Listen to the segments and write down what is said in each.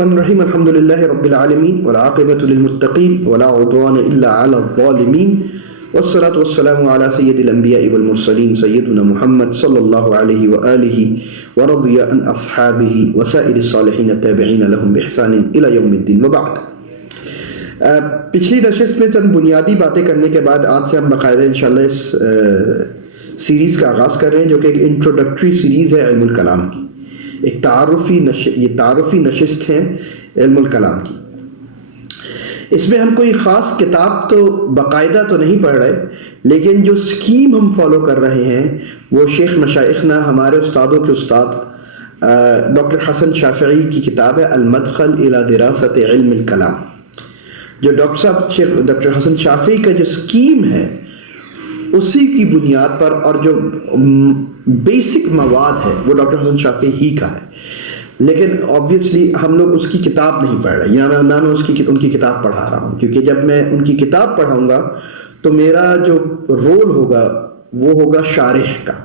الرحمن الرحیم الحمد للہ رب العالمین والعاقبۃ للمتقین ولا عدوان الا علی الظالمین والصلاة والسلام علی سید الانبیاء والمرسلین سیدنا محمد صلی اللہ علیہ وآلہ ورضی عن اصحابہ وسائر الصالحین التابعین لهم بإحسان الی یوم الدین وبعد. پچھلی نشست میں چند بنیادی باتیں کرنے کے بعد آج سے ہم باقاعدہ انشاءاللہ اس سیریز کا آغاز کر رہے ہیں جو کہ ایک انٹروڈکٹری سیریز ہے علم الکلام کی. ایک تعارفی نشست ہے علم الکلام کی. اس میں ہم کوئی خاص کتاب تو باقاعدہ تو نہیں پڑھ رہے، لیکن جو سکیم ہم فالو کر رہے ہیں وہ شیخ مشائخنا ہمارے استادوں کے استاد ڈاکٹر حسن شافعی کی کتاب ہے المدخل الی دراست علم الکلام. جو ڈاکٹر حسن شافعی کا جو سکیم ہے اسی کی بنیاد پر، اور جو بیسک مواد ہے وہ ڈاکٹر حسن شافعی ہی کا ہے، لیکن آبویسلی ہم لوگ اس کی کتاب نہیں پڑھ رہے، یا نہ میں ان کی کتاب پڑھا رہا ہوں، کیونکہ جب میں ان کی کتاب پڑھاؤں گا تو میرا جو رول ہوگا وہ ہوگا شارح کا،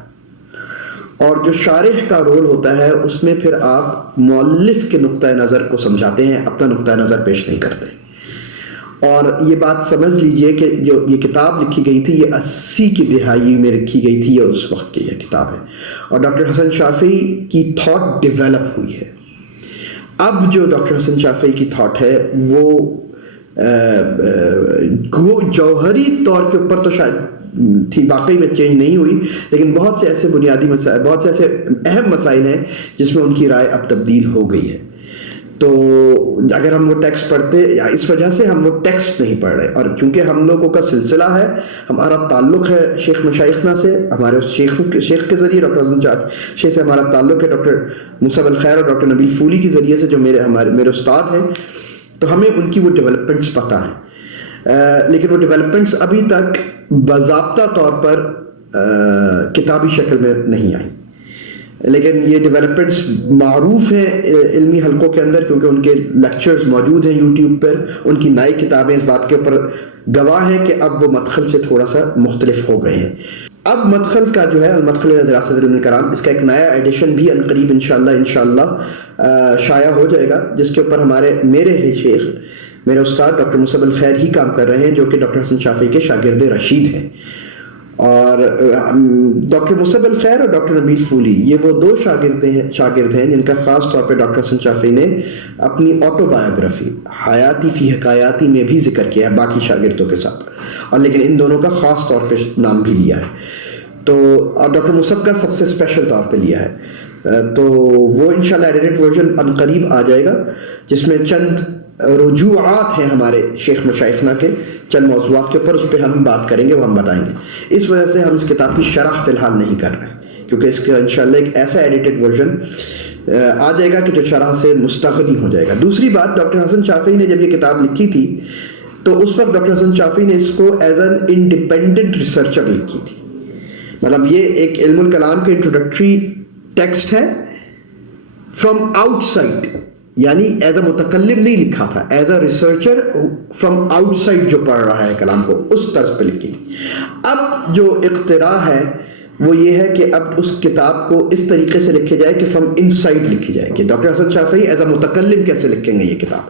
اور جو شارح کا رول ہوتا ہے اس میں پھر آپ مؤلف کے نقطۂ نظر کو سمجھاتے ہیں، اپنا نقطۂ نظر پیش نہیں کرتے. اور یہ بات سمجھ لیجئے کہ جو یہ کتاب لکھی گئی تھی یہ 80 کی دہائی میں لکھی گئی تھی، یہ اس وقت کی یہ کتاب ہے، اور ڈاکٹر حسن شافعی کی تھاٹ ڈیولپ ہوئی ہے. اب جو ڈاکٹر حسن شافعی کی تھاٹ ہے وہ جوہری طور کے اوپر تو شاید تھی، واقعی میں چینج نہیں ہوئی، لیکن بہت سے ایسے بنیادی مسائل، بہت سے ایسے اہم مسائل ہیں جس میں ان کی رائے اب تبدیل ہو گئی ہے. تو اگر ہم وہ ٹیکسٹ پڑھتے، اس وجہ سے ہم وہ ٹیکسٹ نہیں پڑھ رہے، اور کیونکہ ہم لوگوں کا سلسلہ ہے، ہمارا تعلق ہے شیخ مشائخنا سے، ہمارے شیخ کے ذریعے ڈاکٹر حسن شافعی سے ہمارا تعلق ہے ڈاکٹر مصعب الخیر اور ڈاکٹر نبیل پھولی کے ذریعے سے جو میرے استاد ہیں، تو ہمیں ان کی وہ ڈیولپمنٹس پتہ ہیں، لیکن وہ ڈیولپمنٹس ابھی تک باضابطہ طور پر کتابی شکل میں نہیں آئیں. لیکن یہ ڈیولپمنٹس معروف ہیں علمی حلقوں کے اندر، کیونکہ ان کے لیکچرز موجود ہیں یوٹیوب پر، ان کی نئی کتابیں اس بات کے اوپر گواہ ہیں کہ اب وہ مدخل سے تھوڑا سا مختلف ہو گئے ہیں. اب مدخل کا جو ہے المدخل الی دراست علم الکلام، اس کا ایک نیا ایڈیشن بھی عنقریب انشاءاللہ شائع ہو جائے گا، جس کے اوپر میرے شیخ، میرے استاد ڈاکٹر مصعب الخیر ہی کام کر رہے ہیں، جو کہ ڈاکٹر حسن شافعی کے شاگرد رشید ہیں. اور ڈاکٹر مصعب الخیر اور ڈاکٹر نبیل پھولی یہ وہ دو شاگرد ہیں جن کا خاص طور پہ ڈاکٹر حسن شافعی نے اپنی آٹو بایوگرافی حیاتی فی حکایاتی میں بھی ذکر کیا ہے باقی شاگردوں کے ساتھ، اور لیکن ان دونوں کا خاص طور پہ نام بھی لیا ہے. تو اور ڈاکٹر مصعب کا سب سے اسپیشل طور پہ لیا ہے. تو وہ انشاءاللہ ایڈیٹڈ ورژن عنقریب آ جائے گا، جس میں چند رجوعات ہیں ہمارے شیخ مشائخنا کے چند موضوعات کے اوپر، اس پہ ہم بات کریں گے، وہ ہم بتائیں گے. اس وجہ سے ہم اس کتاب کی شرح فی الحال نہیں کر رہے، کیونکہ اس کا انشاءاللہ ایک ایسا ایڈیٹڈ ورژن آ جائے گا کہ جو شرح سے مستغنی ہو جائے گا. دوسری بات، ڈاکٹر حسن شافعی نے جب یہ کتاب لکھی تھی تو اس وقت ڈاکٹر حسن شافعی نے اس کو ایز این انڈیپینڈنٹ ریسرچر لکھی تھی. مطلب یہ ایک علم الکلام کے انٹروڈکٹری ٹیکسٹ ہے فرام آؤٹ سائڈ، یعنی ایز اے متکلم نہیں لکھا تھا، as a researcher from out side جو پڑھ رہا ہے کلام کو، اس طرز پہ لکھی. اب جو اقتراح ہے وہ یہ ہے کہ اب اس کتاب کو اس طریقے سے لکھے جائے کہ فرام ان سائڈ لکھی جائے، کہ doctor Hasan Shafi'i as a متکلم کیسے لکھیں گے یہ کتاب.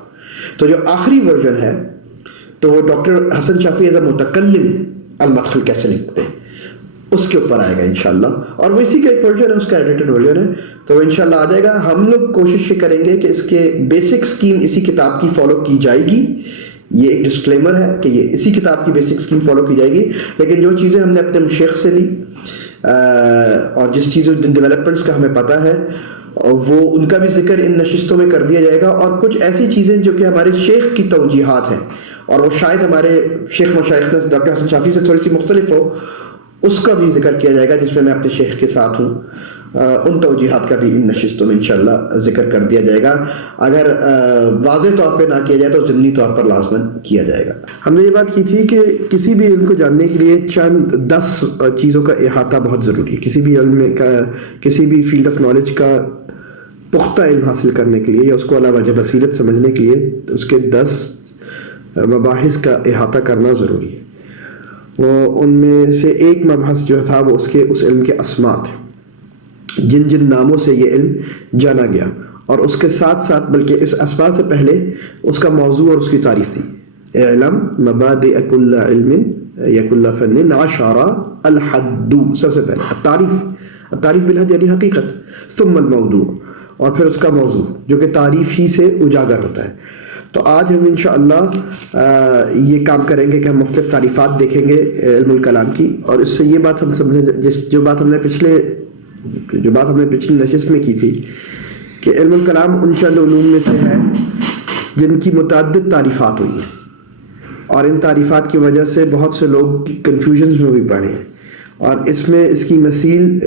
تو جو آخری ورژن ہے تو وہ doctor Hasan Shafi'i as a متکلم المدخل کیسے لکھتے ہیں اس کے اوپر آئے گا انشاءاللہ، اور وہ اسی کا ایک ورژن ہے، اس کا ایڈیٹڈ ورژن ہے، تو وہ انشاءاللہ آ جائے گا. ہم لوگ کوشش یہ کریں گے کہ اس کے بیسک سکیم اسی کتاب کی فالو کی جائے گی. یہ ایک ڈسکلیمر ہے کہ یہ اسی کتاب کی بیسک سکیم فالو کی جائے گی، لیکن جو چیزیں ہم نے اپنے مشیخ سے لی اور جس چیزوں ڈیولپمنٹس کا ہمیں پتہ ہے وہ ان کا بھی ذکر ان نشستوں میں کر دیا جائے گا، اور کچھ ایسی چیزیں جو کہ ہمارے شیخ کی توجیہات ہیں اور وہ شاید ہمارے شیخ مشائخ ڈاکٹر حسن شافعی سے تھوڑی سی مختلف ہو، اس کا بھی ذکر کیا جائے گا، جس میں میں اپنے شیخ کے ساتھ ہوں. ان توجیہات کا بھی ان نشستوں میں انشاءاللہ ذکر کر دیا جائے گا. اگر واضح طور پہ نہ کیا جائے تو ضمنی طور پر لازماً کیا جائے گا. ہم نے یہ بات کی تھی کہ کسی بھی علم کو جاننے کے لیے چند 10 چیزوں کا احاطہ بہت ضروری ہے. کسی بھی علم کا، کسی بھی فیلڈ آف نالج کا پختہ علم حاصل کرنے کے لیے یا اس کو علی وجہ بصیرت سمجھنے کے لیے اس کے 10 مباحث کا احاطہ کرنا ضروری ہے. وہ ان میں سے ایک مبحث جو تھا وہ اس علم کے اسماء تھے، جن ناموں سے یہ علم جانا گیا، اور اس کے ساتھ ساتھ بلکہ اس اسماء سے پہلے اس کا موضوع اور اس کی تعریف تھی. اعلم مبادئ کل علم یا کل فن عشرہ الحد، سب سے پہلے التعریف بالحد یعنی حقیقت، ثم الموضوع، اور پھر اس کا موضوع جو کہ تعریف ہی سے اجاگر ہوتا ہے. تو آج ہم انشاءاللہ یہ کام کریں گے کہ ہم مختلف تعریفات دیکھیں گے علم الکلام کی، اور اس سے یہ بات ہم سمجھیں، جو بات ہم نے پچھلی نشست میں کی تھی کہ علم الکلام ان چند علوم میں سے ہے جن کی متعدد تعریفات ہوئی ہیں، اور ان تعریفات کی وجہ سے بہت سے لوگ کنفیوژنز میں بھی پڑے ہیں. اور اس میں اس کی مثیل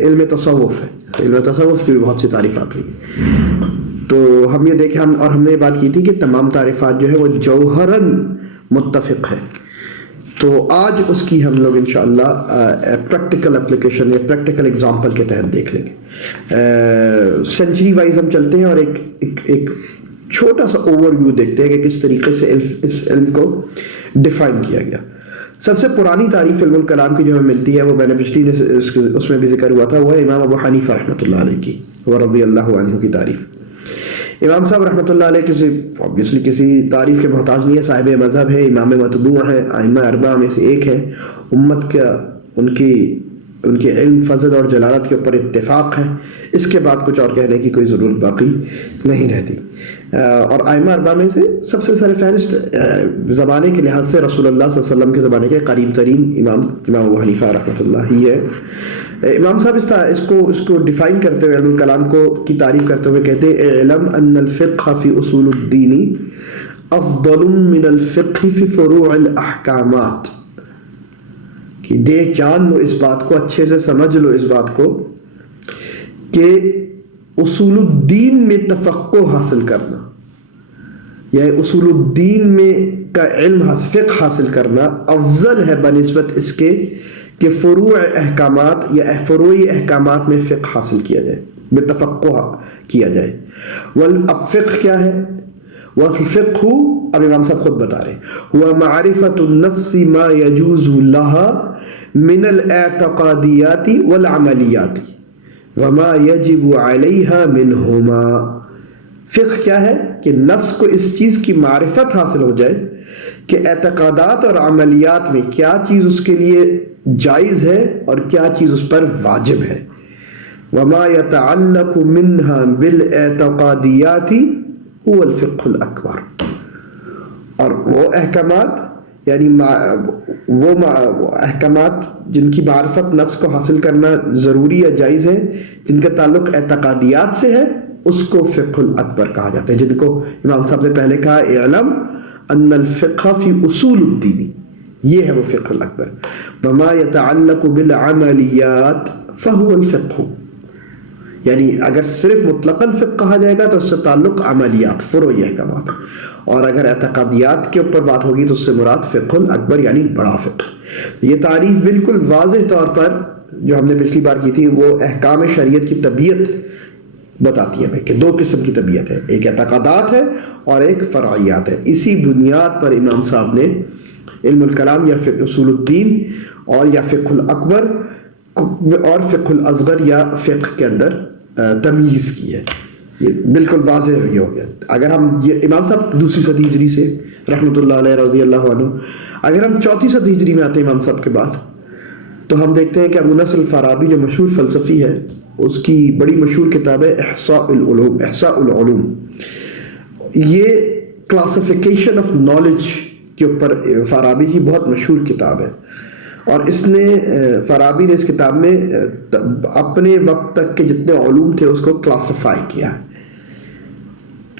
علم تصوف ہے. علم تصوف کی بھی بہت سی تعریفات ہوئی ہیں. تو ہم یہ دیکھیں ہم نے یہ بات کی تھی کہ تمام تعریفات جو ہے وہ جوہراً متفق ہے. تو آج اس کی ہم لوگ انشاءاللہ پریکٹیکل اپلیکیشن یا پریکٹیکل اگزامپل کے تحت دیکھ لیں گے. سینچری وائز ہم چلتے ہیں اور ایک چھوٹا سا اوور ویو دیکھتے ہیں کہ کس طریقے سے اس علم کو ڈیفائن کیا گیا. سب سے پرانی تعریف علم الکلام کی جو ہمیں ملتی ہے وہ میں نے پچھلی اس میں بھی ذکر ہوا تھا، وہ ہے امام ابو حنیفہ رحمۃ اللہ علیہ کی ورضی اللہ عنہ کی تعریف. امام صاحب رحمۃ اللہ علیہ کسی تعریف کے محتاج نہیں ہے، صاحب مذہب ہے، امام متبوع ہے، ائمہ اربعہ میں سے ایک ہے. امت کا ان کے علم، فضل اور جلالت کے اوپر اتفاق ہے. اس کے بعد کچھ اور کہنے کی کوئی ضرورت باقی نہیں رہتی. اور ائمہ اربعہ میں سے سب سے سر فہرست زمانے کے لحاظ سے رسول اللہ صلی اللہ علیہ وسلم کے زمانے کے قریب ترین امام ابو حنیفہ رحمۃ اللہ ہی ہے. امام صاحب اس کو ڈیفائن کرتے ہوئے علم الکلام کی تعریف کرتے ہوئے کہتے ہیں اعلم ان الفقہ فی اصول الدین افضل من الفقہ فی فروع الاحکامات. کہ دیکھ جان لو اس بات کو، اچھے سے سمجھ لو اس بات کو کہ اصول الدین میں تفقہ حاصل کرنا یا اصول الدین میں کا علم فقہ حاصل کرنا افضل ہے بنسبت اس کے کہ فروع احکامات یا فروعی احکامات میں فقہ حاصل کیا جائے، بتفقہ کیا جائے. اب فقہ کیا ہے؟ والفقہ اب امام صاحب خود بتا رہے هو معرفة النفس ما يجوز لها من الاعتقادیات والعملیات وما يجب عليها منهما. فقہ کیا ہے؟ کہ نفس کو اس چیز کی معرفت حاصل ہو جائے کہ اعتقادات اور عملیات میں کیا چیز اس کے لیے جائز ہے اور کیا چیز اس پر واجب ہے. وما يتعلق منها بالاعتقادیات هو الفقہ الاکبر. اور وہ احکامات یعنی وہ احکامات جن کی معرفت نفس کو حاصل کرنا ضروری یا جائز ہے، جن کا تعلق اعتقادیات سے ہے، اس کو فقہ الاکبر کہا جاتا ہے، جن کو امام صاحب نے پہلے کہا اعلم ان الفقہ فی اصول الدین، یہ ہے وہ فقہ الاکبر. وما يتعلق بالعملیات فهو الفقہ. یعنی اگر صرف مطلقاً فقہ کہا جائے گا تو اس سے تعلق عملیات، فروعی احکامات، اور اگر اعتقادیات کے اوپر بات ہوگی تو اس سے مراد فقہ الاکبر یعنی بڑا فقہ. یہ تعریف بالکل واضح طور پر جو ہم نے پچھلی بار کی تھی وہ احکام شریعت کی طبیعت بتاتی ہے ہمیں کہ دو قسم کی طبیعت ہے، ایک اعتقادات ہے اور ایک فرعیات ہے. اسی بنیاد پر امام صاحب نے علم الکلام یا فقہ اصول الدین اور یا فقہ الاکبر اور فقہ الاصغر یا فقہ کے اندر تمیز کی ہے. یہ بالکل واضح ہو گیا. اگر ہم یہ امام صاحب 2ری صدی ہجری سے رحمۃ اللہ علیہ رضی اللہ عنہ، اگر ہم 4 صدی ہجری میں آتے ہیں امام صاحب کے بعد، تو ہم دیکھتے ہیں کہ ابو نصر الفارابی جو مشہور فلسفی ہے، اس کی بڑی مشہور کتاب ہے احصاء العلوم. یہ کلاسیفیکیشن آف نالج کے اوپر فارابی کی بہت مشہور کتاب ہے. اور فارابی نے اس کتاب میں اپنے وقت تک کے جتنے علوم تھے اس کو کلاسیفائی کیا.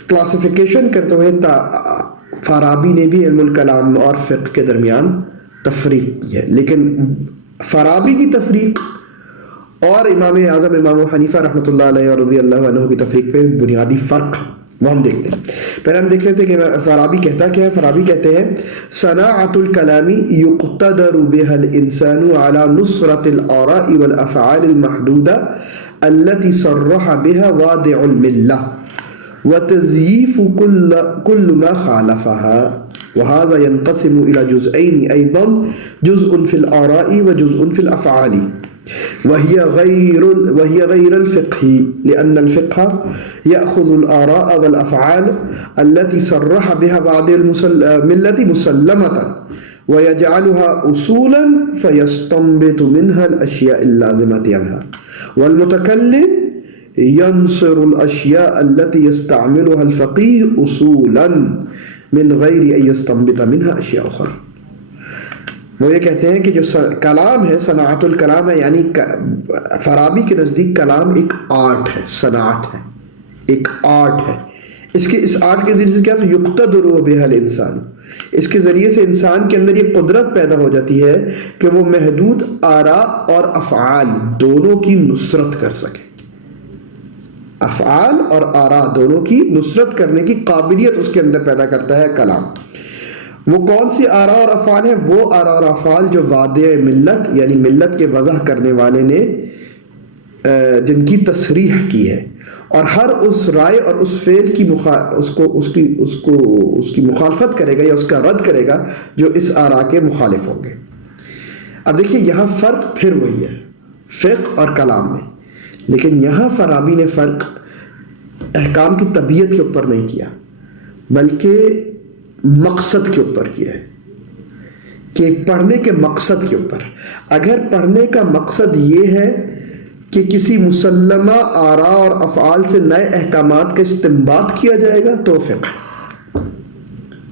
کلاسیفیکیشن کرتے ہوئے فارابی نے بھی علم الکلام اور فقہ کے درمیان تفریق کی ہے. لیکن فارابی کی تفریق اور امام اعظم امام حنیفہ رحمۃ اللہ علیہ اور رضی اللہ عنہ کی تفریق پہ بنیادی فرق وہ ہم دیکھتے ہیں. پہلے ہم دیکھ لیتے ہیں کہ فارابی کہتا کیا ہے. فارابی کہتے ہیں صناعت الکلام یقتدر بها الانسان على نصرة الآراء والافعال المحدودة التي صرح بها وادع الملة وتزييف كل ما خالفها. وهذا ينقسم الى جزئين ايضا، جزء في الآراء وجزء في الافعال. وهي غير الفقه لأن الفقه يأخذ الآراء والأفعال التي صرح بها بعض الملة مسلمة ويجعلها أصولا فيستنبط منها الأشياء اللازمة عنها والمتكلم ينصر الأشياء التي يستعملها الفقيه أصولا من غير أن يستنبط منها أشياء أخرى. وہ یہ کہتے ہیں کہ جو کلام ہے صناعت الکلام ہے، یعنی فارابی کے نزدیک کلام ایک آرٹ ہے، صناعت ہے، ایک آرٹ ہے. اس آرٹ کے ذریعے سے کیا تو یقتدر بها الانسان، اس کے ذریعے سے انسان کے اندر یہ قدرت پیدا ہو جاتی ہے کہ وہ محدود آراء اور افعال دونوں کی نصرت کر سکے. افعال اور آراء دونوں کی نصرت کرنے کی قابلیت اس کے اندر پیدا کرتا ہے کلام. وہ کون سی آراء اور افعال ہیں؟ وہ آراء اور افعال جو وادع ملت یعنی ملت کے وضع کرنے والے نے جن کی تصریح کی ہے، اور ہر اس رائے اور اس فعل کی اس کی مخالفت کرے گا یا اس کا رد کرے گا جو اس آراء کے مخالف ہوں گے. اب دیکھیے یہاں فرق پھر وہی ہے فقہ اور کلام میں، لیکن یہاں فارابی نے فرق احکام کی طبیعت کے اوپر نہیں کیا بلکہ مقصد کے اوپر کیا ہے، کہ پڑھنے کے مقصد کے اوپر. اگر پڑھنے کا مقصد یہ ہے کہ کسی مسلمہ آراء اور افعال سے نئے احکامات کا استنباط کیا جائے گا تو فقہ،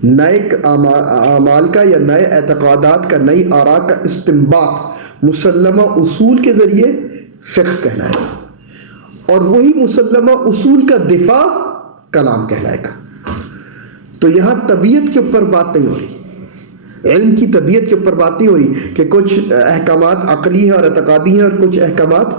نئے اعمال کا یا نئے اعتقادات کا، نئی آراء کا استنباط مسلمہ اصول کے ذریعے فقہ کہلائے گا، اور وہی مسلمہ اصول کا دفاع کلام کہلائے گا. تو یہاں طبیعت کے اوپر بات نہیں ہو رہی، علم کی طبیعت کے اوپر بات نہیں ہو رہی کہ کچھ احکامات عقلی ہیں اور اعتقادی ہیں اور کچھ احکامات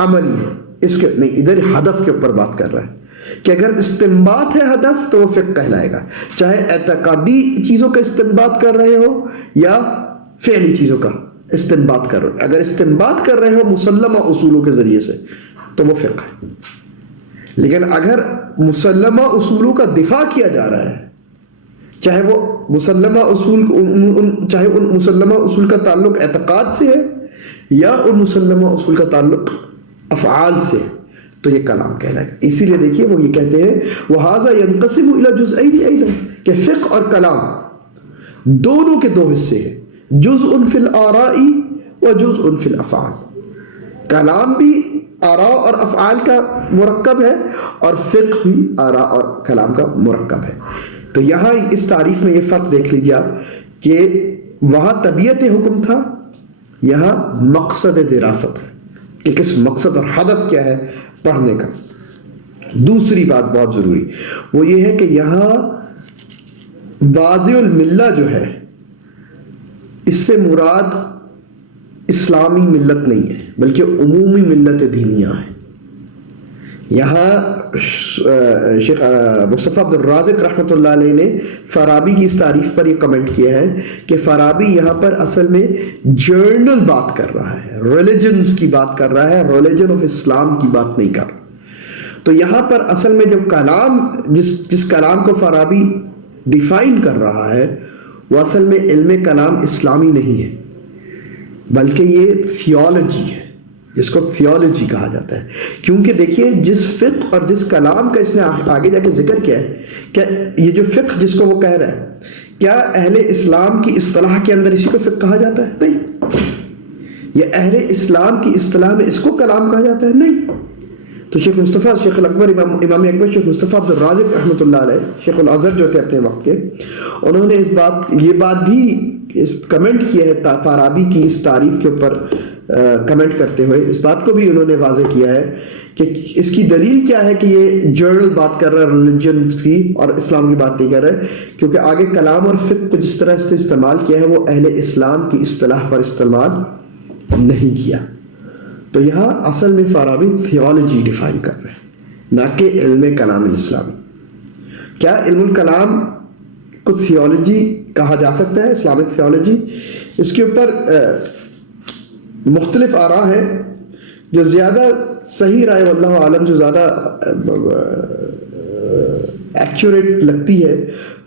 عملی ہیں. اس کے نہیں، ادھر ہدف کے اوپر بات کر رہا ہے کہ اگر استنباط ہے ہدف تو وہ فقہ کہلائے گا، چاہے اعتقادی چیزوں کا استنباط کر رہے ہو یا فعلی چیزوں کا استنباط کر رہے ہو. اگر استنباط کر رہے ہو مسلمہ اصولوں کے ذریعے سے تو وہ فقہ ہے. لیکن اگر مسلمہ اصولوں کا دفاع کیا جا رہا ہے، چاہے وہ مسلمہ اصول چاہے ان مسلمہ اصول کا تعلق اعتقاد سے ہے یا ان مسلمہ اصول کا تعلق افعال سے، تو یہ کلام کہلائے گا. اسی لیے دیکھیے وہ یہ کہتے ہیں وَهَذَا يَنْقَسِمُ إِلَى جُزْءَيْنِ أَيْضًا، کہ فقہ اور کلام دونوں کے دو حصے ہیں، جزء فی الآراء وجزء فی الافعال. کلام بھی آراء اور افعال کا مرکب ہے اور فقہ بھی آراء اور کلام کا مرکب ہے. تو یہاں اس تعریف میں یہ فرق دیکھ لیجیے آپ کہ وہاں طبیعت حکم تھا، یہاں مقصد دراست ہے کہ کس مقصد اور ہدف کیا ہے پڑھنے کا. دوسری بات بہت ضروری وہ یہ ہے کہ یہاں واضع الملہ جو ہے اس سے مراد اسلامی ملت نہیں ہے بلکہ عمومی ملت دینیہ ہے. یہاں شیخ مصطفیٰ عبد الرازق رحمۃ اللہ علیہ نے فارابی کی اس تعریف پر یہ کمنٹ کیا ہے کہ فارابی یہاں پر اصل میں جرنل بات کر رہا ہے، ریلیجنز کی بات کر رہا ہے، ریلیجن آف اسلام کی بات نہیں کر رہا. تو یہاں پر اصل میں جب کلام جس کلام کو فارابی ڈیفائن کر رہا ہے وہ اصل میں علم کلام اسلامی نہیں ہے بلکہ یہ تھیولوجی ہے، جس کو تھیولوجی کہا جاتا ہے. کیونکہ دیکھیے جس فقہ اور جس کلام کا اس نے آگے جا کے ذکر کیا ہے، کہ یہ جو فقہ جس کو وہ کہہ رہا ہے، کیا اہل اسلام کی اصطلاح کے اندر اسی کو فقہ کہا جاتا ہے؟ نہیں. یہ اہل اسلام کی اصطلاح میں اس کو کلام کہا جاتا ہے؟ نہیں. تو شیخ مصطفیٰ شیخ الاکبر امام اکبر شیخ مصطفیٰ عبد الرازق رحمۃ اللہ علیہ، شیخ الازہر جو تھے اپنے وقت کے، انہوں نے یہ بات بھی کمنٹ کیا ہے فارابی کی اس تعریف کے اوپر کمنٹ کرتے ہوئے اس بات کو بھی انہوں نے واضح کیا ہے کہ اس کی دلیل کیا ہے کہ یہ جرنل بات کر رہا ہے ریلیجن کی اور اسلام کی بات نہیں کر رہا ہے، کیونکہ آگے کلام اور فقہ کو جس طرح سے استعمال کیا ہے وہ اہل اسلام کی اصطلاح پر استعمال نہیں کیا. تو یہاں اصل میں فارابی تھیولوجی ڈیفائن کر رہے ہیں نہ کہ علم کلام الاسلامی. کیا علم الکلام کو تھیولوجی کہا جا سکتا ہے، اسلامک تھیولوجی؟ اس کے اوپر مختلف آراء ہیں. جو زیادہ صحیح رائے واللہ عالم جو زیادہ ایکوریٹ لگتی ہے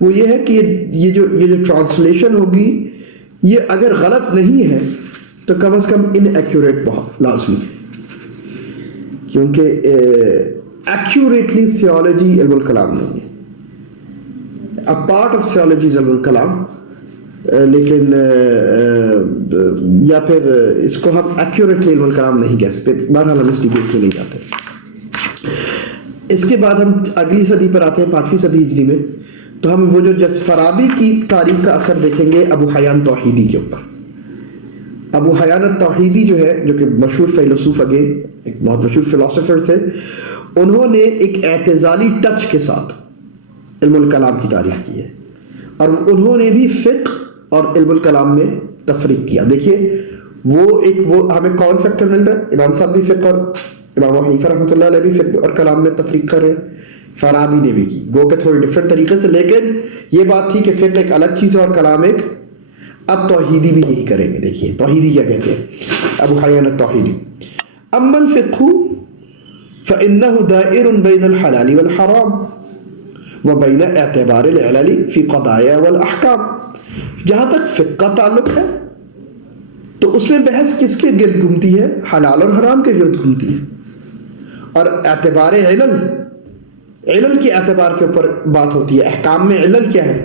وہ یہ ہے کہ یہ جو ٹرانسلیشن ہوگی یہ اگر غلط نہیں ہے تو کم از کم ان ایکوریٹ بہت لازمی ہے، کیونکہ ایکوریٹلی تھیولوجی علم الکلام نہیں ہے. A part of theology is علم الکلام، لیکن یا پھر اس کو ہم ایکوریٹلی علم الکلام نہیں کہہ سکتے. بہرحال ہم اس ڈیبیٹ میں نہیں جاتے. اس کے بعد ہم اگلی صدی پر آتے ہیں، 5ویں صدی ہجری میں. تو ہم وہ جو فارابی کی تعریف کا اثر دیکھیں گے ابو حیان توحیدی کے اوپر. ابو حیان توحیدی جو ہے، جو کہ مشہور فیلسوف، اگین ایک بہت مشہور فلاسفر تھے، انہوں نے ایک اعتزالی ٹچ کے ساتھ علم الکلام کی تعریف کی ہے، اور انہوں نے بھی فقہ اور علم الکلام میں تفریق کیا. دیکھیے وہ ہمیں کون فیکٹر مل رہا ہے؟ امام صاحب بھی فقہ اور امام ابو حنیفہ رحمۃ اللہ علیہ بھی فقہ اور کلام میں تفریق کر رہے ہیں، فارابی نے بھی کی، گو کہ تھوڑے ڈفرینٹ طریقے سے، لیکن یہ بات تھی کہ فقہ ایک الگ چیز ہے اور کلام ایک. اب توحیدی بھی یہی کریں گے. دیکھیے توحیدی کیا کہتے ہیں ابو حیان التوحیدی: اما الفقہ فإنه دائر بين الحلال والحرام وبين اعتبار العلل في قضايا والاحکام. جہاں تک فقہ کا تعلق ہے تو اس میں بحث کس کے گرد گھومتی ہے؟ حلال اور حرام کے گرد گھومتی ہے. اور اعتبار علل کے اعتبار کے اوپر بات ہوتی ہے. احکام میں علل کیا ہے؟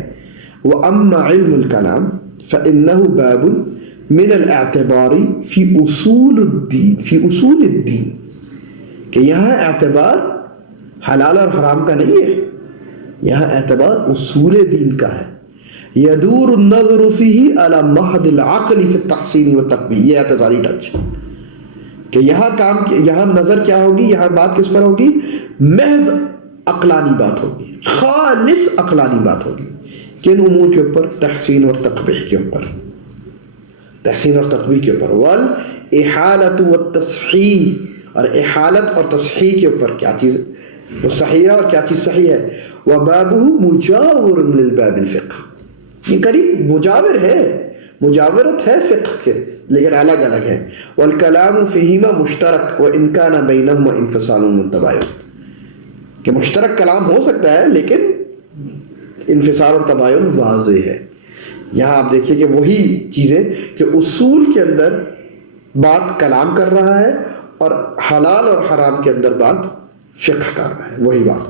وَأَمَّا عِلْمُ الْكَلَامِ فَإِنَّهُ بَابٌ مِنَ الْاعْتِبَارِ فِي اصول الدین. کہ یہاں اعتبار حلال اور حرام کا نہیں ہے، یہاں اعتبار اصول دین کا ہے. یدور النظر فیہ علی محض العقل فی التحسین والتقبیح. یہ اعتباری ٹچ کہ یہاں نظر کیا ہوگی، یہاں بات کس پر ہوگی؟ محض عقلانی بات ہوگی، خالص عقلانی بات ہوگی. کن امور کے اوپر؟ تحسین اور تقبیح کے اوپر. تحسین اور تقبیح کے اوپر. والاحالۃ والتصحیح، اور احالت اور تصحیح کے اوپر، کیا چیز وہ صحیح ہے اور کیا چیز صحیح ہے. وبابہ مجاور للباب الفقہ. یہ قریب مجاور ہے، مجاورت ہے فقہ کے، لیکن الگ الگ ہے. والکلام فیہما مشترک وان کان بینہما انفصال متباین. کہ مشترک کلام ہو سکتا ہے لیکن انفصال اور تباین واضح ہے. یہاں آپ دیکھیے کہ وہی چیزیں کہ اصول کے اندر بات کلام کر رہا ہے اور حلال اور حرام کے اندر بات فقہ کر رہا ہے، وہی بات.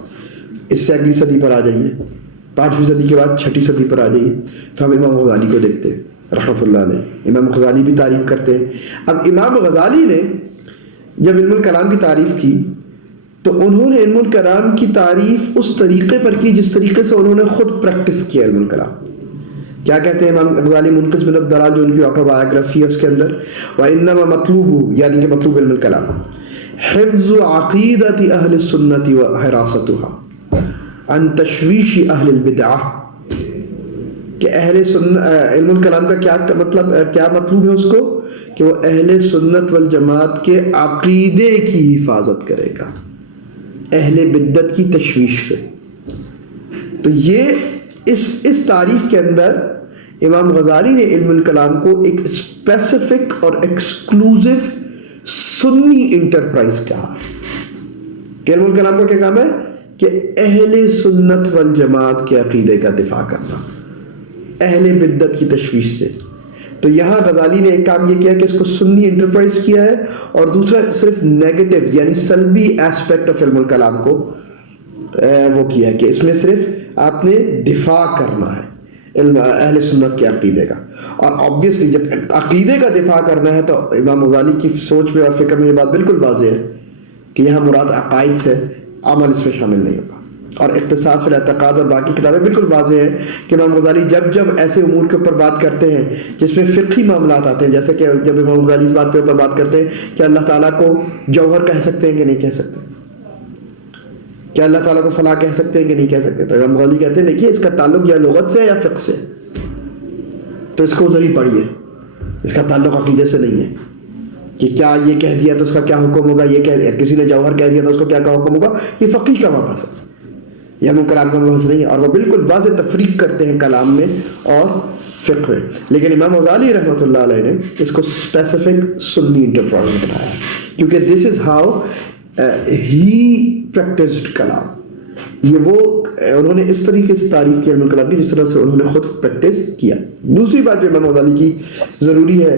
اس سے اگلی صدی پر آ جائیے، 5ویں صدی کے بعد 6ٹھی صدی پر آ جائیے تو ہم امام غزالی کو دیکھتے ہیں رحمۃ اللہ علیہ. امام غزالی بھی تعریف کرتے ہیں. اب امام غزالی نے جب علم الکلام کی تعریف کی تو انہوں نے علم الکلام کی تعریف اس طریقے پر کی جس طریقے سے انہوں نے خود پریکٹس کیا علم الکلام. کیا کہتے ہیں امام غزالی منقذ من الضلال، جو ان کی آٹوبایوگرافی ہے، اس کے اندر وَإِنَّمَا مَطْلُوبُ، یعنی کہ مطلوب علم الکلام حفظ عقیدت اہل السنت و حراستها عن تشویش اہل البدعہ. کہ علم الکلام کا کیا مطلب، کیا مطلوب ہے اس کو؟ کہ وہ اہل سنت والجماعت کے عقیدے کی حفاظت کرے گا اہل بدعت کی تشویش سے. تو یہ اس تعریف کے اندر امام غزالی نے علم الکلام کو ایک اسپیسیفک اور ایکسکلوزو سنی انٹرپرائز کہا. کہ علم الکلام کا کیا کام ہے؟ کہ اہل سنت والجماعت کے عقیدے کا دفاع کرنا اہل بدعت کی تشویش سے. تو یہاں غزالی نے ایک کام یہ کیا کہ اس کو سنی انٹرپرائز کیا ہے، اور دوسرا صرف نیگیٹو یعنی سلبی ایسپیکٹ آف علم الکلام کو وہ کیا کہ اس میں صرف آپ نے دفاع کرنا ہے اہل سنت کے عقیدے کا. اور آبویسلی جب عقیدے کا دفاع کرنا ہے تو امام غزالی کی سوچ میں اور فکر میں یہ بات بالکل واضح ہے کہ یہاں مراد عقائد سے، عمل اس میں شامل نہیں ہوگا. اور اقتصاد فی الاعتقاد اور باقی کتابیں بالکل واضح ہیں کہ امام غزالی جب ایسے امور کے اوپر بات کرتے ہیں جس میں فقہی معاملات آتے ہیں، جیسے کہ جب امام غزالی اس بات کے اوپر بات کرتے ہیں کہ اللہ تعالیٰ کو جوہر کہہ سکتے ہیں کہ نہیں کہہ سکتے، کیا اللہ تعالیٰ کو فلاں کہہ سکتے ہیں کہ نہیں کہہ سکتے، تو امام غزالی کہتے ہیں دیکھیے اس کا تعلق یا لغت سے یا فقہ سے، تو اس کو ادھر ہی پڑھیے، اس کا تعلق عقیدے سے نہیں ہے کہ کیا یہ کہہ دیا تو اس کا کیا حکم ہوگا، یہ کہہ دیا کسی نے جوہر کہہ دیا تو اس کو کیا حکم ہوگا. یہ فقہی کا مبحث ہے، یہ علم کلام کا مبحث نہیں ہے. اور وہ بالکل واضح تفریق کرتے ہیں کلام میں اور فقہ میں. لیکن امام غزالی رحمۃ اللہ علیہ نے اس کو اسپیسیفک سنی انٹرپرائز بنایا کیونکہ دس از ہاؤ ہی پریکٹسڈ کلام. یہ وہ انہوں نے اس طریقے سے تعریف کی علم کلام کی جس طرح سے انہوں نے خود پریکٹس کیا. دوسری بات جو امام غزالی کی ضروری ہے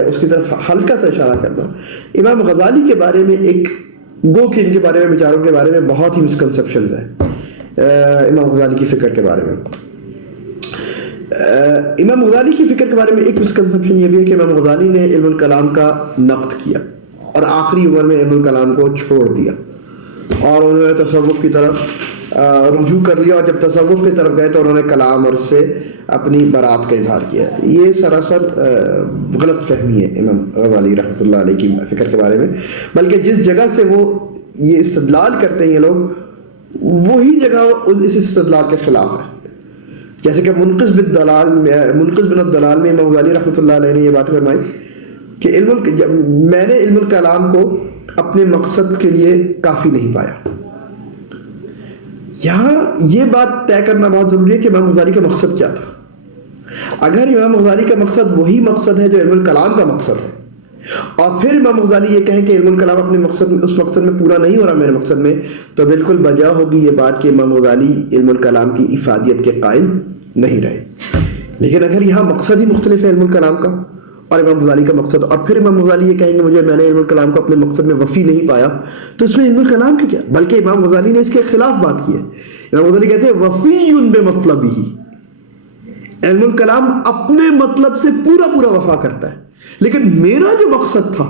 اس کی طرف ہلکا سا اشارہ کرنا. امام غزالی کے بارے میں ایک گو کہ ان کے بارے میں بیچاروں کے بارے میں بہت ہی مسکنسیپشنز ہیں امام غزالی کی فکر کے بارے میں. امام غزالی کی فکر کے بارے میں ایک مسکنسیپشن یہ بھی ہے کہ امام غزالی نے علم الکلام کا نقد کیا اور آخری عمر میں علم الکلام کو چھوڑ دیا اور انہوں نے تصوف کی طرف رجوع کر لیا, اور جب تصوف کی طرف گئے تو انہوں نے کلام اور اس سے اپنی برات کا اظہار کیا. یہ سراسر غلط فہمی ہے امام غزالی رحمۃ اللہ علیہ کی فکر کے بارے میں, بلکہ جس جگہ سے وہ یہ استدلال کرتے ہیں یہ لوگ وہی جگہ اس استدلال کے خلاف ہے. جیسے کہ منقذ بن الدلال میں امام غزالی رحمۃ اللہ علیہ نے یہ بات فرمائی کہ میں نے علم الکلام کو اپنے مقصد کے لیے کافی نہیں پایا. یہاں یہ بات طے کرنا بہت ضروری ہے کہ امام غزالی کا مقصد کیا تھا. اگر امام غزالی کا مقصد وہی مقصد ہے جو علم الکلام کا مقصد ہے, اور پھر امام غزالی یہ کہیں کہ علم الکلام اپنے مقصد میں اس مقصد میں پورا نہیں ہو رہا میرے مقصد میں, تو بالکل بجا ہوگی یہ بات کہ امام غزالی علم الکلام کی افادیت کے قائل نہیں رہے. لیکن اگر یہاں مقصد ہی مختلف ہے علم الکلام کا اور امام غزالی کا مقصد, اور پھر امام غزالی یہ کہیں گے میں نے علم الکلام کو اپنے مقصد میں وفی نہیں پایا, تو اس میں علم الکلام کی کیا. بلکہ امام غزالی نے اس کے خلاف بات کی ہے. امام غزالی کہتے ہیں وفی بمطلبہ, علم الکلام اپنے مطلب سے پورا وفا کرتا ہے, لیکن میرا جو مقصد تھا,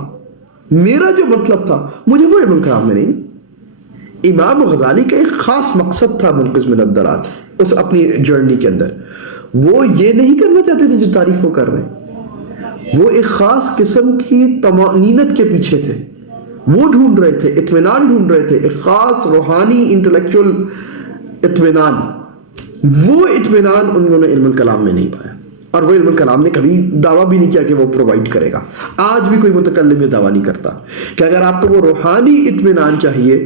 میرا جو مطلب تھا, مجھے وہ علم الکلام میں نہیں. امام غزالی کا ایک خاص مقصد تھا منقذ من الدلال اس اپنی جرنی کے اندر. وہ یہ نہیں کرنا چاہتے تھے جو تعریف وہ کر رہے ہیں, وہ ایک خاص قسم کی طمانینت کے پیچھے تھے. وہ ڈھونڈ رہے تھے, اطمینان ڈھونڈ رہے تھے, ایک خاص روحانی انٹلیکچوئل اطمینان. وہ اطمینان انہوں نے علم الکلام میں نہیں پایا, اور وہ علم الکلام نے کبھی دعویٰ بھی نہیں کیا کہ وہ پرووائڈ کرے گا. آج بھی کوئی متکلم یہ دعویٰ نہیں کرتا کہ اگر آپ کو وہ روحانی اطمینان چاہیے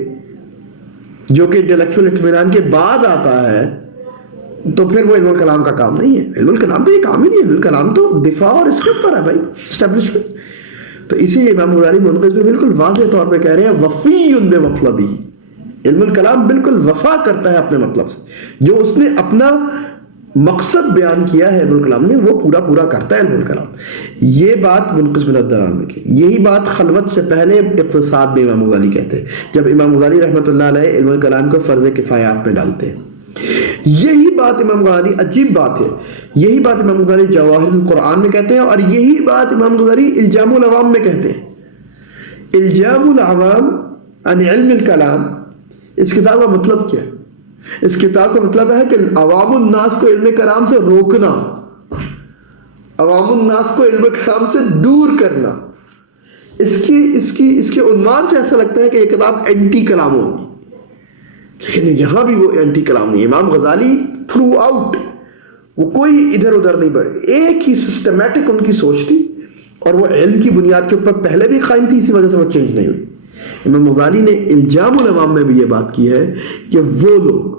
جو کہ انٹلیکچوئل اطمینان کے بعد آتا ہے, تو پھر وہ علم الکلام کا کام نہیں ہے. علم الکلام تو یہ کام ہی نہیں ہے. علم الکلام تو دفاع اور اس کے اوپر ہے بھائی, اسٹیبلشمنٹ. تو اسی لیے امام غزالی منقذ میں بالکل واضح طور پہ کہہ رہے ہیں وفی بمطلبہ, علم الکلام بالکل وفا کرتا ہے اپنے مطلب سے. جو اس نے اپنا مقصد بیان کیا ہے علم الکلام نے, وہ پورا کرتا ہے علم الکلام. یہ بات منقذ من الدلال میں کی. یہی بات خلوت سے پہلے اقتصاد میں امام غزالی کہتے ہیں, جب امام غزالی رحمۃ اللہ علیہ علم الکلام کو فرض کفایات میں ڈالتے ہیں. یہی بات امام غزالی, عجیب بات ہے, یہی بات امام غزالی جواہر القرآن میں کہتے ہیں, اور یہی بات امام غزالی الجام العوام میں کہتے ہیں. الجام العوام عن علم الکلام, اس کتاب کا مطلب کیا ہے؟ اس کتاب کا مطلب ہے کہ عوام الناس کو علم کلام سے روکنا, عوام الناس کو علم کلام سے دور کرنا. اس کے عنوان سے ایسا لگتا ہے کہ یہ کتاب اینٹی کلام ہوگی, لیکن یہاں بھی وہ اینٹی کلام نہیں. امام غزالی تھرو آؤٹ وہ کوئی ادھر ادھر نہیں بڑھے, ایک ہی سسٹمیٹک ان کی سوچ تھی, اور وہ علم کی بنیاد کے اوپر پہلے بھی قائم تھی, اسی وجہ سے وہ چینج نہیں ہوئی. امام غزالی نے الجام العوام میں بھی یہ بات کی ہے کہ وہ لوگ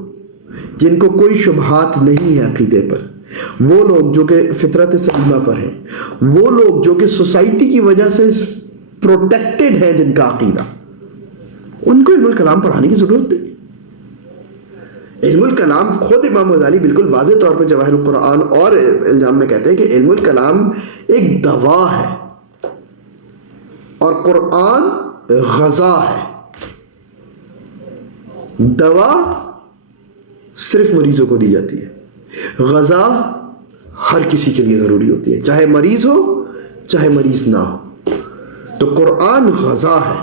جن کو کوئی شبہات نہیں ہے عقیدے پر, وہ لوگ جو کہ فطرت سلیمہ پر ہیں, وہ لوگ جو کہ سوسائٹی کی وجہ سے پروٹیکٹڈ ہیں جن کا عقیدہ, ان کو علم الکلام پڑھانے کی ضرورت نہیں. علم الکلام خود امام غزالی بالکل واضح طور پہ جواہر القرآن اور الجام میں کہتے ہیں کہ علم الکلام ایک دوا ہے اور قرآن غذا ہے. دوا صرف مریضوں کو دی جاتی ہے, غذا ہر کسی کے لیے ضروری ہوتی ہے, چاہے مریض ہو چاہے مریض نہ ہو. تو قرآن غذا ہے,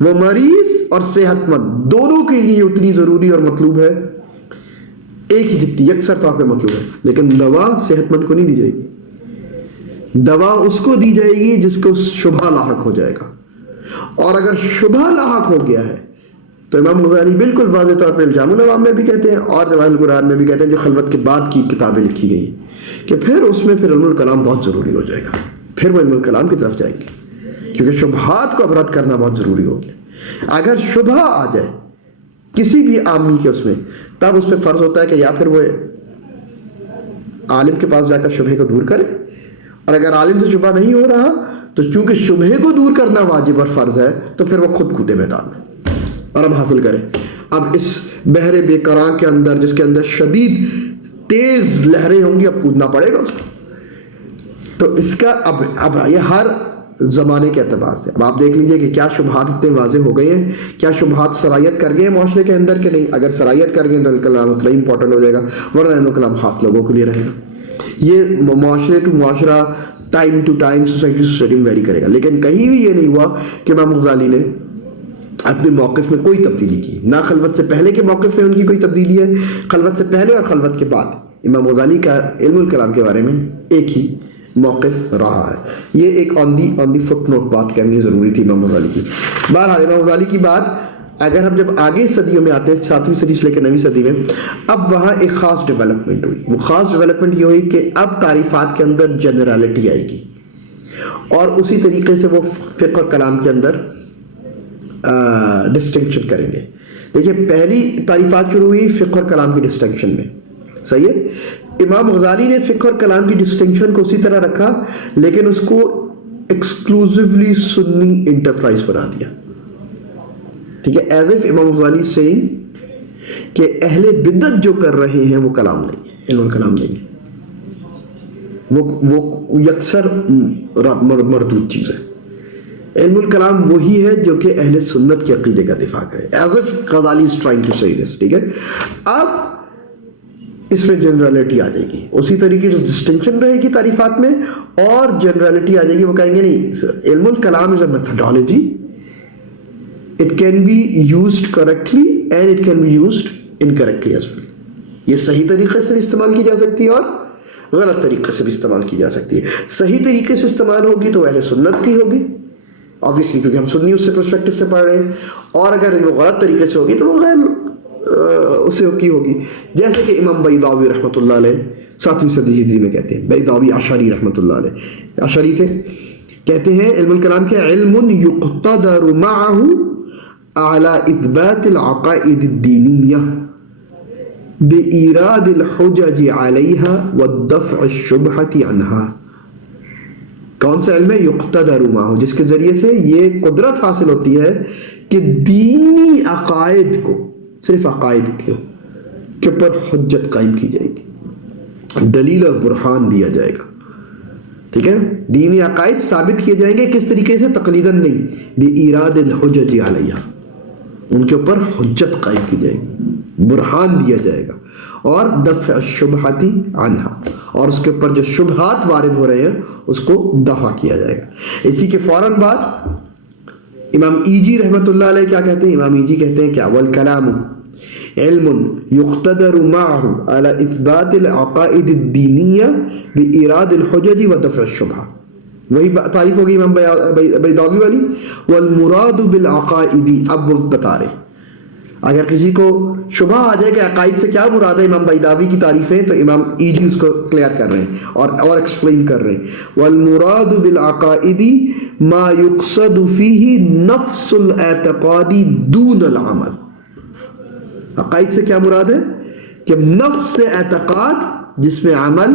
وہ مریض اور صحت مند دونوں کے لیے اتنی ضروری اور مطلوب ہے, ایک ہی جتنی یکسر طور پہ مطلوب ہے. لیکن دوا صحت مند کو نہیں دی جائے گی, دوا اس کو دی جائے گی جس کو شبہ لاحق ہو جائے گا. اور اگر شبہ لاحق ہو گیا ہے تو امام غزالی بالکل واضح طور پہ الجام العوام میں بھی کہتے ہیں اور جواہر القرآن میں بھی کہتے ہیں, جو خلوت کے بعد کی کتابیں لکھی گئی ہیں, کہ پھر اس میں پھر علم الکلام بہت ضروری ہو جائے گا. پھر وہ علم الکلام کی طرف جائیں گے, کیونکہ شبہات کو اب رد کرنا بہت ضروری ہو گیا. اگر شبہ آ جائے کسی بھی عامی کے اس میں, تب اس پہ فرض ہوتا ہے کہ یا پھر وہ عالم کے پاس جا کر شبہ کو دور کرے, اور اگر عالم سے شبہ نہیں ہو رہا تو چونکہ شبہ کو دور کرنا واجب اور فرض ہے, تو پھر وہ خود کودے میدان میں اور اب حاصل کرے. اب اس بحر بے قرار کے اندر جس کے اندر شدید تیز لہریں ہوں گی، اب کودنا پڑے گا اس کو. تو اس کا اب یہ ہر زمانے کے اعتبار سے اب آپ دیکھ لیجئے کہ کیا شبہات اتنے واضح ہو گئے ہیں، کیا شبہات سرایت کر گئے ہیں معاشرے کے اندر کہ نہیں. اگر سرایت کر گئے تو کلام اتنا ہی امپورٹنٹ ہو جائے گا، ورنہ کلام خاص لوگوں کے لیے رہے گا. یہ معاشرے ٹو معاشرہ، time to time, society to society میں ویری کرے گا. لیکن کہیں بھی یہ نہیں ہوا کہ امام غزالی نے اپنے موقف میں کوئی تبدیلی کی. نہ خلوت سے پہلے کے موقف میں ان کی کوئی تبدیلی ہے، خلوت سے پہلے اور خلوت کے بعد امام غزالی کا علم الکلام کے بارے میں ایک ہی موقف رہا ہے. یہ ایک آن دی فٹ نوٹ بات کرنی ضروری تھی امام غزالی کی. بہرحال امام غزالی کی بات اگر ہم جب آگے صدیوں میں آتے ہیں، 7ویں صدی سے لے کے 9ویں صدی میں، اب وہاں ایک خاص ڈیولپمنٹ ہوئی. وہ خاص ڈیولپمنٹ یہ ہوئی کہ اب تعریفات کے اندر جنرالٹی آئے گی، اور اسی طریقے سے وہ فقہ اور کلام کے اندر ڈسٹنکشن کریں گے. دیکھیے پہلی تعریفات شروع ہوئی فقہ اور کلام کی ڈسٹنکشن میں، صحیح ہے. امام غزالی نے فقہ اور کلام کی ڈسٹنکشن کو اسی طرح رکھا، لیکن اس کو ایکسکلوزیولی سنی انٹرپرائز بنا دیا. ٹھیک ہے، ایز اف امام غزالی سیئنگ کہ اہل بدعت جو کر رہے ہیں وہ کلام نہیں ہے، علم الکلام نہیں ہے، وہ یکسر مردود چیز ہے. علم الکلام وہی ہے جو کہ اہل سنت کے عقیدے کا دفاع کرے. As if Ghazali is trying to سے دس. ٹھیک ہے، اب اس میں جنرالٹی آ جائے گی، اسی طریقے جو ڈسٹنکشن رہے گی تعریفات میں، اور جنرالٹی آ جائے گی. وہ کہیں گے نہیں، علم الکلام is a methodology, it can be used correctly and it can be used incorrectly as well. یہ صحیح طریقے سے بھی استعمال کی جا سکتی ہے اور غلط طریقے سے بھی استعمال کی جا سکتی ہے. صحیح طریقے سے استعمال ہوگی تو اہل سنت کی ہوگی obviously، کیونکہ ہم سنی اس سے پرسپیکٹو سے پڑھ رہے ہیں، اور اگر وہ غلط طریقے سے ہوگی تو وہ غیر اسے کی ہوگی. جیسے کہ امام بیضاوی رحمۃ اللہ علیہ 7ویں صدی ہجری میں کہتے ہیں، بیضاوی اشعری رحمۃ اللہ علیہ اشعری تھے، کہتے ہیں علم الکلام کے علم یقتدر معه على اثبات العقائد الدینیہ بإيراد الحجج عليها والدفع الشبهة عنها. کون سا علم ہے؟ یقتدر معه، جس کے ذریعے سے یہ قدرت حاصل ہوتی ہے کہ دینی عقائد کو، صرف عقائد کے اوپر حجت قائم کی جائے گی، دلیل اور برہان دیا جائے گا. ٹھیک ہے، دینی عقائد ثابت کیے جائیں گے، کس طریقے سے؟ تقلیداً نہیں، بإيراد الحجج علیہا، ان کے اوپر حجت قائم کی جائے گی، برہان دیا جائے گا، اور دفع الشبہات عنہا، اور اس کے اوپر جو شبہات وارد ہو رہے ہیں اس کو دفع کیا جائے گا. اسی کے فوراً بعد امام ایجی رحمۃ اللہ علیہ کیا کہتے ہیں؟ امام ایجی کہتے ہیں کیا؟ والکلام علم یقتدر معه على اثبات العقائد الدینیہ بإیراد الحجج ودفع الشبہہ. وہی تعریف ہوگی امام بیضاوی والی. والمراد بالعقائد، اب وہ بتا رہے اگر کسی کو شبہ آ جائے کہ عقائد سے کیا مراد ہے، امام بیضاوی کی تعریفیں، تو امام ایجی اس کو کلیئر کر رہے ہیں اور ایکسپلین کر رہے ہیں. والمراد بالعقائد ما يقصد فيه نفس الاعتقاد دون العمل. عقائد سے کیا مراد ہے؟ کہ نفس اعتقاد جس میں عمل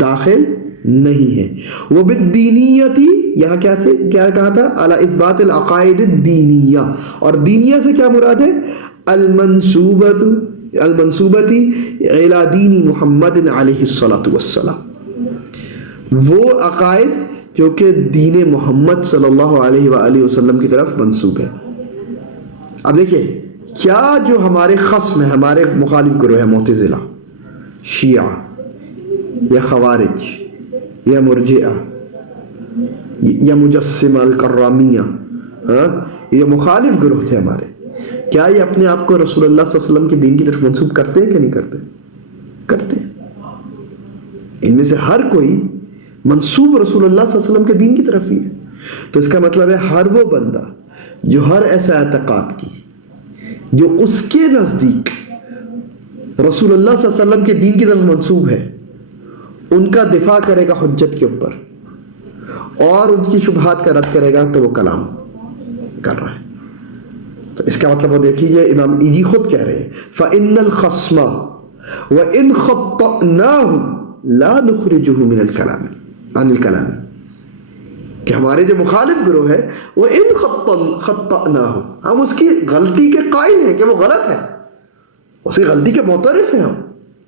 داخل نہیں ہے. وہ بالدینیتی، یہاں کیا کہا تھا؟ علی اثبات العقائد الدینیہ، اور دینیہ سے کیا مراد ہے؟ المنصوبتی الی دین محمد علیہ الصلاۃ والسلام، وہ عقائد جو کہ دین محمد صلی اللہ علیہ وآلہ وسلم کی طرف منسوب ہے. اب دیکھیے کیا جو ہمارے خصم ہیں، ہمارے مخالف گروہ ہیں، معتزلہ، شیعہ یا خوارج یا مرجئہ یا مجسمہ الکرامیہ، یہ مخالف گروہ تھے ہمارے، کیا یہ اپنے آپ کو رسول اللہ صلی اللہ علیہ وسلم کے دین کی طرف منسوب کرتے ہیں کہ نہیں کرتے؟ کرتے ہیں. ان میں سے ہر کوئی منسوب رسول اللہ صلی اللہ علیہ وسلم کے دین کی طرف ہی ہے. تو اس کا مطلب ہے ہر وہ بندہ جو ہر ایسا اعتقاد کی جو اس کے نزدیک رسول اللہ صلی اللہ علیہ وسلم کے دین کی طرف منسوب ہے، ان کا دفاع کرے گا حجت کے اوپر اور ان کی شبہات کا رد کرے گا، تو وہ کلام کر رہا ہے. تو اس کا مطلب وہ دیکھ لیجیے، امام ایجی خود کہہ رہے ہیں فَإِنَّ الْخَصْمَ وَإِنْ خَطَّأْنَاهُ لَا نُخْرِجُهُ مِنَ الْكَلَامِ عَنِ الْكَلَامِ، کہ ہمارے جو مخالف گروہ ہے وہ ان خطأناہ، ہم اس کی غلطی کے قائل ہیں کہ وہ غلط ہے، اس کی غلطی کے معترف ہیں ہم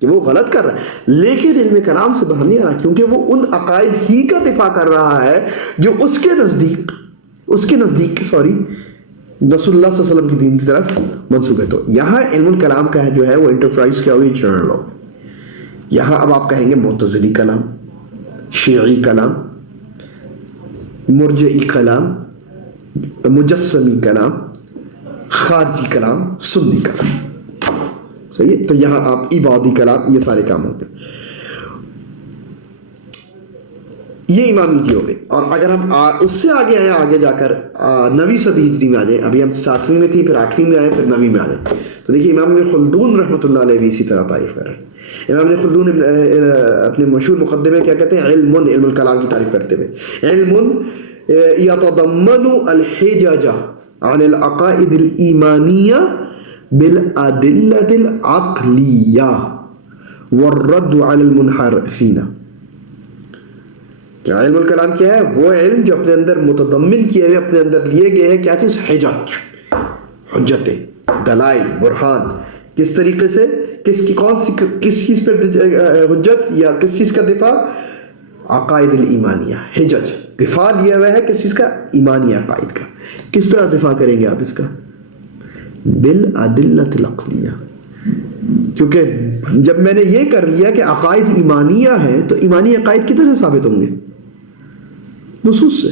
کہ وہ غلط کر رہا ہے، لیکن علم کلام سے باہر نہیں آ رہا، کیونکہ وہ ان عقائد ہی کا دفاع کر رہا ہے جو اس کے نزدیک رسول اللہ صلی اللہ علیہ وسلم کی دین کی طرف منسوب ہے. تو یہاں علم الکلام کا ہے جو ہے وہ انٹرپرائز کیا ہوئی جنرل لا. یہاں اب آپ کہیں گے معتزلی کلام، شیعی کلام، مرجعی کلام، مجسمی کلام، خارجی کلام، سنی کلام. صحیح ہے؟ تو یہاں آپ عبادی کلام، یہ سارے کام ہوتے ہیں. یہ امامی کی ہو گئی. اور اگر ہم اس سے آگے آئیں، آگے جا کر 9ویں صدی ہجری میں آ جائیں، ابھی ہم 7ویں میں تھی، پھر 8ویں میں آئے، پھر 9ویں میں آ جائیں، تو دیکھیے امام ابن خلدون رحمۃ اللہ علیہ بھی اسی طرح تعریف کر رہے ہیں. امام ابن خلدون اپنے مشہور مقدمے کیا کہتے ہیں؟ علم الکلام کی تعریف کرتے ہوئے، علم یتضمن الحجج عن العقائد الایمانیہ بالادلۃ العقلیہ والرد علی المنحرفین. کیا علم الکلام کیا ہے؟ وہ علم جو اپنے اندر متضمن کیے ہوئے، اپنے اندر لیے گئے ہیں کیا چیز؟ حجج، حجتیں، دلائل، برہان. کس طریقے سے؟ کس چیز پر حجت یا کس چیز کا دفاع؟ عقائد الایمانیہ، حجج، دفاع لیا ہوا ہے کس چیز کا؟ ایمانی عقائد کا. کس طرح دفاع کریں گے آپ اس کا؟ بالادلۃ العقلیہ. کیونکہ جب میں نے یہ کر لیا کہ عقائد ایمانیہ ہیں، تو ایمانی عقائد کدھر سے ثابت ہوں گے؟ نصوص سے.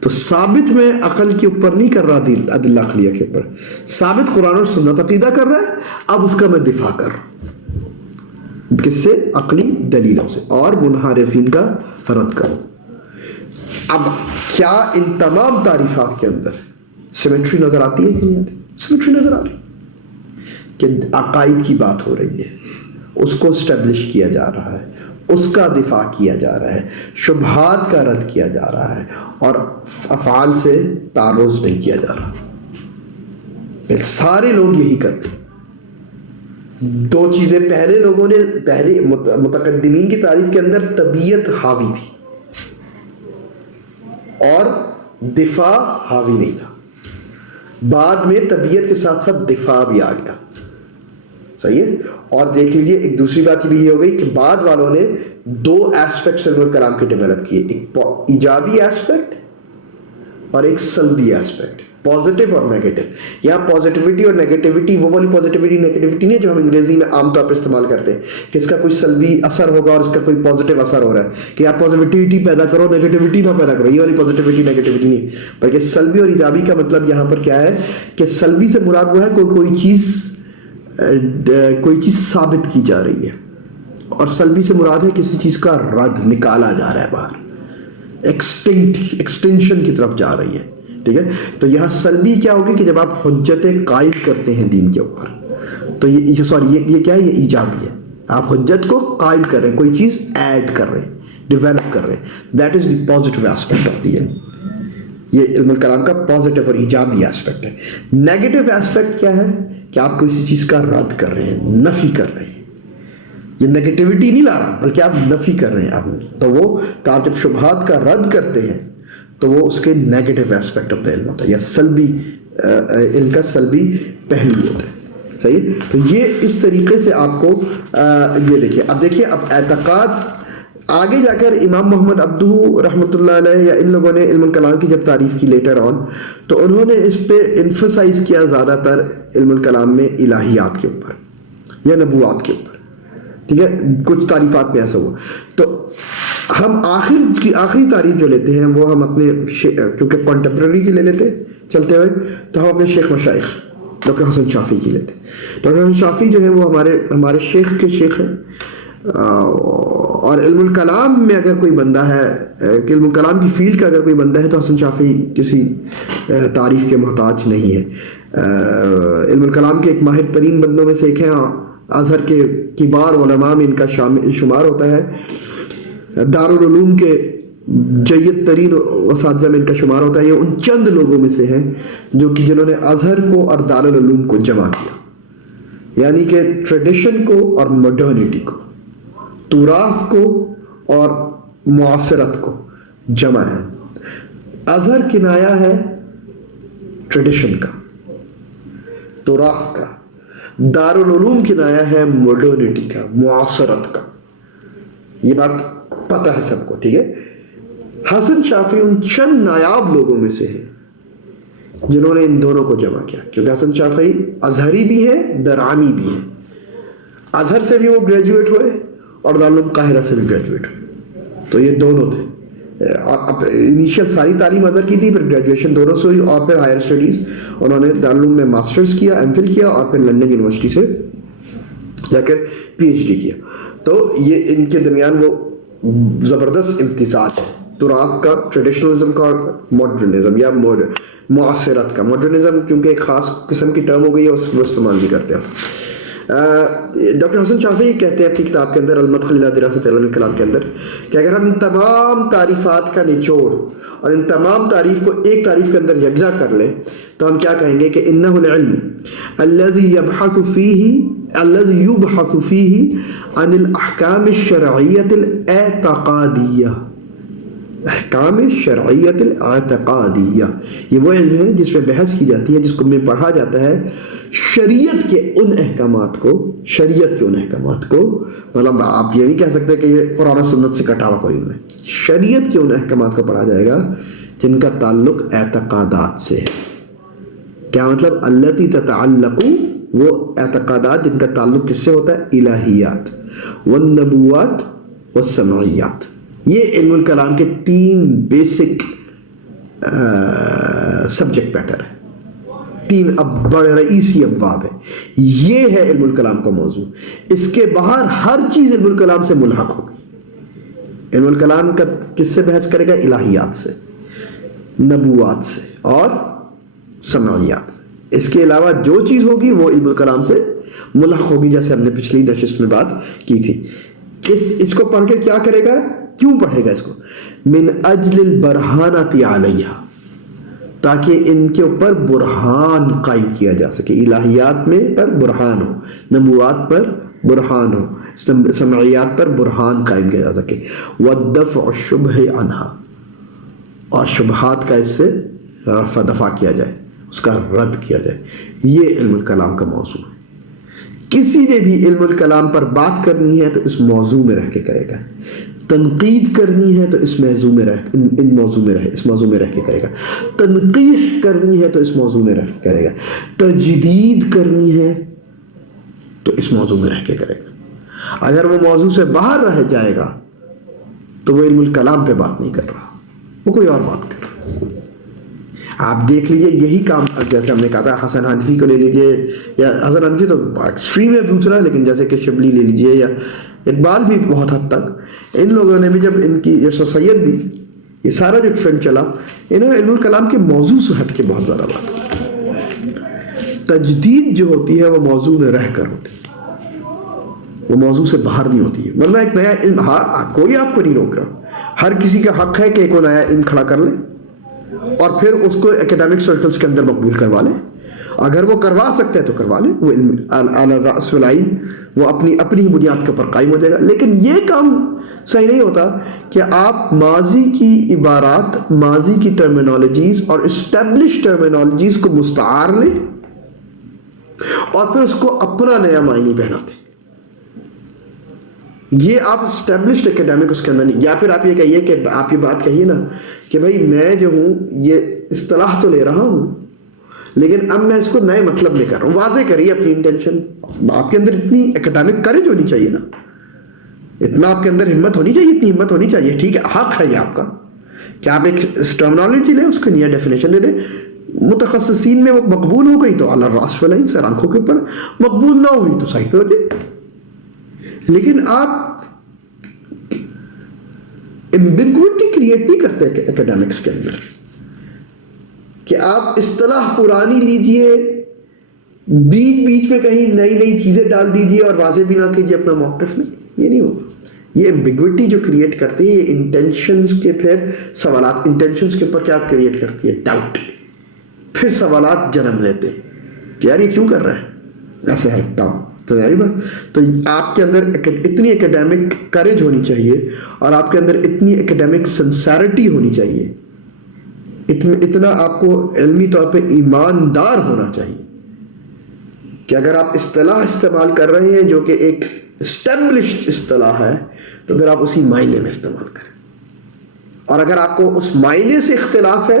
تو ثابت میں عقل کے اوپر نہیں کر رہا، ادلہ عقلیہ کے اوپر ثابت قرآن اور سنت عقیدہ کر رہا ہے. اب اس کا میں دفاع کر رہا ہوں، کس سے؟ عقلی دلیلوں سے، اور منحرفین کا رد کروں. اب کیا ان تمام تعریفات کے اندر سیمیٹری نظر آتی ہے کہ نہیں آتی؟ سیمیٹری نظر آ رہی کہ عقائد کی بات ہو رہی ہے، اس کو اسٹیبلش کیا جا رہا ہے، اس کا دفاع کیا جا رہا ہے، شبہات کا رد کیا جا رہا ہے، اور افعال سے تعرض نہیں کیا جا رہا. سارے لوگ یہی کرتے ہیں. دو چیزیں پہلے لوگوں نے، پہلے متقدمین کی تعریف کے اندر طبیعت حاوی تھی اور دفاع حاوی نہیں تھا. بعد میں طبیعت کے ساتھ ساتھ دفاع بھی آ گیا. صحیح ہے؟ اور دیکھ لیجئے ایک دوسری بات بھی یہ ہو گئی کہ بعد والوں نے دو ایسپیکٹس علم کلام کے ڈیولپ کیے، ایک ایجابی ایسپیکٹ اور ایک سلبی ایسپیکٹ، پازیٹیو اور نیگیٹو. یہاں پازیٹیوٹی اور نیگیٹیوٹی وہ والی پازیٹیوٹی نیگیٹیوٹی نہیں جو ہم انگریزی میں عام طور پہ استعمال کرتے ہیں کہ اس کا کوئی سلبی اثر ہوگا اور اس کا کوئی پازیٹیو اثر ہو رہا ہے کہ آپ پازیٹیوٹی پیدا کرو نیگیٹیوٹی نہ پیدا کرو. یہ والی پازیٹیوٹی نیگیٹیوٹی نہیں، بلکہ سلبی اور ایجابی کا مطلب یہاں پر کیا ہے کہ سلبی سے مراد وہ ہے کوئی چیز ثابت کی جا رہی ہے، اور سلبی سے مراد ہے کسی چیز کا رد، نکالا جا رہا ہے باہر، ایکسٹینشن کی طرف جا رہی ہے. ٹھیک ہے؟ تو یہاں سلبی کیا ہوگی کہ جب آپ حجتیں قائم کرتے ہیں دین کے اوپر، تو یہ کیا ہے؟ یہ ایجابی ہے. آپ حجت کو قائم کر رہے ہیں، کوئی چیز ایڈ کر رہے ہیں، ڈیولپ کر رہے ہیں. That is the positive aspect of the علم. یہ علم الکلام کا پازیٹیو اور ایجابی ایسپیکٹ ہے. نیگیٹو ایسپیکٹ کیا ہے کہ آپ کسی چیز کا رد کر رہے ہیں، نفی کر رہے ہیں. یہ نیگیٹیوٹی نہیں لا رہا بلکہ آپ نفی کر رہے ہیں. تو آپ جب شبہات کا رد کرتے ہیں تو وہ اس کے نیگیٹو ایسپیکٹ آف دا علم ہوتا ہے، یا سلبی علم کا سلبی پہلو ہوتا ہے. صحیح؟ تو یہ اس طریقے سے آپ کو یہ دیکھیے. اب دیکھیے، اب اعتقاد آگے جا کر امام محمد عبدو رحمۃ اللہ علیہ یا ان لوگوں نے علم الکلام کی جب تعریف کی لیٹر آن، تو انہوں نے اس پہ انفسائز کیا زیادہ تر علم الکلام میں الہیات کے اوپر یا نبوات کے اوپر. ٹھیک ہے؟ کچھ تعریفات میں ایسا ہوا. تو ہم آخری تعریف جو لیتے ہیں وہ ہم اپنے کیونکہ کنٹمپرری کی لے لیتے چلتے ہوئے، تو ہم اپنے شیخ مشائخ ڈاکٹر حسن شافعی کی لیتے. ڈاکٹر حسن شافعی جو ہے وہ ہمارے شیخ کے شیخ ہیں. اور علم الکلام میں اگر کوئی بندہ ہے کہ علم الکلام کی فیلڈ کا اگر کوئی بندہ ہے تو حسن شافعی کسی تعریف کے محتاج نہیں ہے. علم الکلام کے ایک ماہر ترین بندوں میں سے ایک ہیں. ازہر کے کبار علماء میں ان کا شمار ہوتا ہے. دارالعلوم کے جید ترین اساتذہ میں ان کا شمار ہوتا ہے. یہ ان چند لوگوں میں سے ہیں جنہوں نے ازہر کو اور دارالعلوم کو جمع کیا، یعنی کہ ٹریڈیشن کو اور ماڈرنٹی کو، تراث کو اور معاصرت کو جمع ہے. ازہر کنایا ہے ٹریڈیشن کا، تراث کا. دارالعلوم کنایا ہے ماڈرنٹی کا، معاصرت کا، یہ بات پتہ ہے سب کو، ٹھیک ہے. حسن شافعی ان چند نایاب لوگوں میں سے ہے جنہوں نے ان دونوں کو جمع کیا، کیونکہ حسن شافعی ازہری بھی ہے، درعامی بھی ہے. ازہر سے بھی وہ گریجویٹ ہوئے اور دارالعلوم قاہرہ سے بھی گریجویٹ ہوئے، تو یہ دونوں تھے. انیشیل ساری تعلیم ازہر کی تھی، پھر گریجویشن دونوں سے ہوئی، اور پھر ہائر اسٹڈیز انہوں نے دارالعلوم میں ماسٹرز کیا، ایم فل کیا، اور پھر لندن یونیورسٹی سے جا کر پی ایچ ڈی کیا. تو یہ ان کے درمیان وہ زبردست امتزاج ہے تراث کا، ٹریڈیشنلزم کا اور ماڈرنزم یا معاصرت کا. ماڈرنزم کیونکہ ایک خاص قسم کی ٹرم ہو گئی ہے، وہ استعمال بھی کرتے ہیں. ڈاکٹر حسن شافعی کہتے ہیں اپنی کتاب کے اندر المدخل الی دراست علم الکلام کے اندر کہ اگر ہم ان تمام تعریفات کا نچوڑ اور ان تمام تعریف کو ایک تعریف کے اندر یکجا کر لیں تو ہم کیا کہیں گے کہ انہ العلم الذي يبحث فيه عن الاحکام الشرعیۃ الاعتقادیہ. احکام شرعیت الاعتقادیہ یہ وہ علم ہے جس میں بحث کی جاتی ہے، جس کو میں پڑھا جاتا ہے شریعت کے ان احکامات کو، مطلب آپ یہ نہیں کہہ سکتے کہ یہ قرآن و سنت سے کٹا ہوا کوئی علم ہے. شریعت کے ان احکامات کو پڑھا جائے گا جن کا تعلق اعتقادات سے ہے. کیا مطلب؟ التی تتعلق، وہ اعتقادات جن کا تعلق کس سے ہوتا ہے؟ الہیات والنبوات والسمعیات. یہ علم الکلام کے 3 بیسک سبجیکٹ میٹر ہے، 3 بڑے رئیسی ابواب ہے. یہ ہے علم الکلام کا موضوع. اس کے باہر ہر چیز علم الکلام سے ملحق ہوگی. علم الکلام کا کس سے بحث کرے گا؟ الہیات سے، نبوات سے اور سمعیات سے. اس کے علاوہ جو چیز ہوگی وہ علم الکلام سے ملحق ہوگی، جیسے ہم نے پچھلی نشست میں بات کی تھی. اس کو پڑھ کے کیا کرے گا؟ کیوں پڑھے گا اس کو؟ من اجل البرہانۃ علیہ، تاکہ ان کے اوپر برہان قائم کیا جا سکے. الہیات میں پر برہان ہو، نبوات پر برہان ہو، سمعیات پر برہان قائم کیا جا سکے. والدفع الشبہ عنہا، اور شبہات کا اس سے رفع دفع کیا جائے، اس کا رد کیا جائے. یہ علم الکلام کا موضوع ہے. کسی نے بھی علم الکلام پر بات کرنی ہے تو اس موضوع میں رہ کے کرے گا. تنقید کرنی ہے تو اس موضوع میں رہ کے کرے گا. تنقیح کرنی ہے تو اس موضوع میں رہ کے کرے گا. تجدید کرنی ہے تو اس موضوع میں رہ کے کرے گا. اگر وہ موضوع سے باہر رہ جائے گا تو وہ علم الکلام پہ بات نہیں کر رہا، وہ کوئی اور بات کر رہا. آپ دیکھ لیجئے یہی کام، جیسے ہم نے کہا تھا حسن حنفی کو لے لیجئے، یا حسن حنفی تو ایکسٹریم ہے دوسرا، لیکن جیسے کہ شبلی لے لیجئے یا اقبال بھی بہت حد تک، ان لوگوں نے بھی جب ان کی سید بھی، یہ سارا جو ٹرینڈ چلا، انہوں نے علم الکلام کے موضوع سے ہٹ کے بہت زیادہ بات کی. تجدید جو ہوتی ہے وہ موضوع میں رہ کر ہوتی ہے، وہ موضوع سے باہر نہیں ہوتی ہے. ورنہ ایک نیا علم، کوئی آپ کو نہیں روک رہا، ہر کسی کا حق ہے کہ ایک نیا علم کھڑا کر لے اور پھر اس کو اکیڈمک سرکلز کے اندر مقبول کروا لے. اگر وہ کروا سکتے ہیں تو کروا لے، وہ علم علی الرأس والعین، وہ اپنی بنیاد کے اوپر قائم ہو جائے گا. لیکن یہ کام صحیح نہیں ہوتا کہ آپ ماضی کی عبارات، ماضی کی ٹرمینالوجیز اور اسٹیبلش ٹرمینالوجیز کو مستعار لیں اور پھر اس کو اپنا نیا معنی پہناتے. یہ آپ اسٹیبلشڈ اکیڈمک اس کے اندر نہیں. یا پھر آپ یہ کہیے کہ آپ یہ بات کہیے نا کہ بھائی میں جو ہوں یہ اصطلاح تو لے رہا ہوں لیکن اب میں اس کو نئے مطلب میں کر رہا ہوں. واضح کریے اپنی انٹینشن. آپ کے اندر اتنی اکیڈمک کریج ہونی چاہیے نا، اتنا آپ کے اندر ہمت ہونی چاہیے، اتنی ہمت ہونی چاہیے. ٹھیک ہے، حق ہے یہ آپ کا کہ آپ ایک ٹرمنالوجی لیں، اس کو نیا ڈیفینیشن دے دیں. متخصصین میں وہ مقبول ہو گئی تو علی الرأس والعین، سر آنکھوں کے اوپر. مقبول نہ ہوئی تو سائڈ پہ ہو جائے. لیکن آپ ایمبیگوٹی کریٹ نہیں کرتے اکیڈمکس کے اندر کہ آپ اصطلاح پرانی لیجئے، بیچ میں کہیں نئی چیزیں ڈال دیجئے اور واضح بھی نہ کیجئے اپنا موقف. نہیں، یہ نہیں ہوگا. یہ ایمبیگوٹی جو کریٹ کرتی ہے، یہ انٹینشنز کے پھر سوالات، انٹینشنز کے اوپر کیا کریٹ کرتی ہے؟ ڈاؤٹ. پھر سوالات جنم لیتے کہ یار یہ کیوں کر رہا ہے ایسے ہلکا. تو یاری بات، تو آپ کے اندر اتنی اکیڈمک کریج ہونی چاہیے اور آپ کے اندر اتنی اکیڈمک سنسیرٹی ہونی چاہیے، اتنا آپ کو علمی طور پہ ایماندار ہونا چاہیے کہ اگر آپ اصطلاح استعمال کر رہے ہیں جو کہ ایک اسٹیبلشڈ اصطلاح ہے تو پھر آپ اسی معنی میں استعمال کریں، اور اگر آپ کو اس معنی سے اختلاف ہے